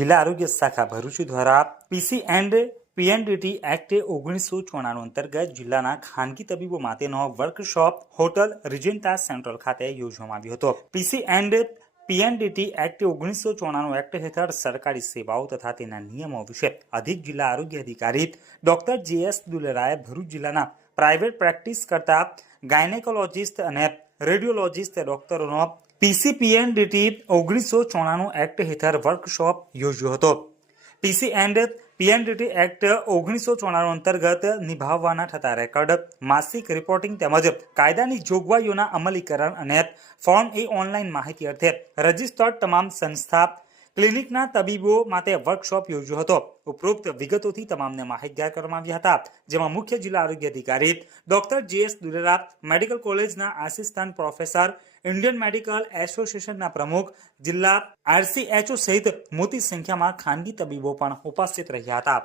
જિલ્લા આરોગ્ય શાખા ભરૂચ દ્વારા પીસી એન્ડ પીએનડીટી એક્ટ 1994 અંતર્ગત જિલ્લાના ખાનગી તબીબો માટેનો વર્કશોપ હોટલ રિજેન્ટા સેન્ટ્રલ ખાતે યોજવામાં આવ્યો હતો। પીસી એન્ડ પીએનડીટી એક્ટ 1994 એક્ટ હેઠળ સરકારી સેવાઓ તથા તેના નિયમો વિશે અધિક જિલ્લા આરોગ્ય અધિકારી ડોક્ટર જે.એસ. દુલેરાએ ભરૂચ જિલ્લાના પ્રાઇવેટ પ્રેક્ટિસ કરતા ગાયનેકોલોજીસ્ટ અને રેડિયોલોજીસ્ટ ડોક્ટરોનો પીસીપીએનડીટી 1994 એક્ટ હેઠળ વર્કશોપ યોજ્યો હતો। પીસી એન્ડ પીએનડીટી એક્ટ 1994 અંતર્ગત નિભાવવાના થતા રેકોર્ડ, માસિક રિપોર્ટિંગ તેમજ કાયદાની જોગવાઈઓના અમલીકરણ અને ફોર્મ એ ઓનલાઈન માહિતી અર્થે રજિસ્ટર્ડ તમામ સંસ્થા ક્લિનિકના તબીબો માટે વર્કશોપ યોજ્યો હતો। ઉપરોક્ત વિગતોથી તમામને માહિતગાર કરવામાં આવ્યા હતા, જેમાં મુખ્ય જિલ્લા આરોગ્ય અધિકારી ડોક્ટર જે.એસ. દુલેરા, મેડિકલ કોલેજના આસિસ્ટન્ટ પ્રોફેસર, ઇન્ડિયન મેડિકલ એસોસિએશનના પ્રમુખ, જિલ્લા આરસીએચઓ સહિત મોટી સંખ્યામાં ખાનગી તબીબો પણ ઉપસ્થિત રહ્યા હતા।